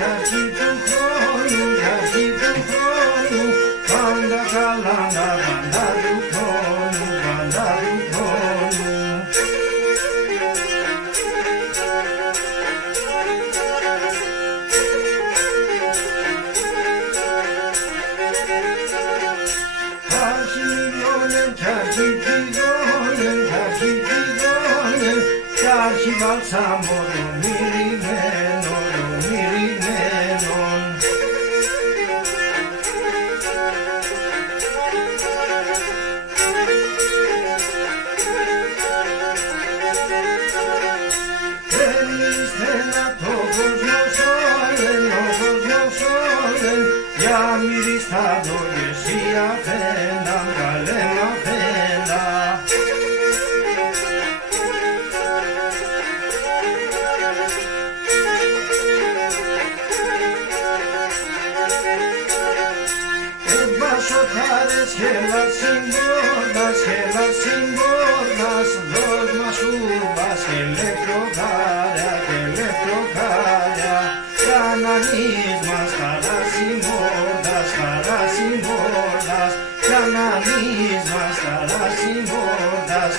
τσάκι του χρόνου, τσάκι του χρόνου, πάντα καλά τα πάντα του χρόνου, πάντα του χρόνου. Κι βάλσαμο το μυρημένο, το μυρημένο. Θέλειστε να το κόσμο σώλεν, ο κόσμος σώλεν, για μυρίστα το και εσύ αφέντα, καλέ μ' αφέντα. Σοτάρες χέλα συμπόρνας, δόγμα σου βάς και λεπτοκάρια, κανανείς μας χαράσιμόρδας, κανανείς μας χαράσιμόρδας.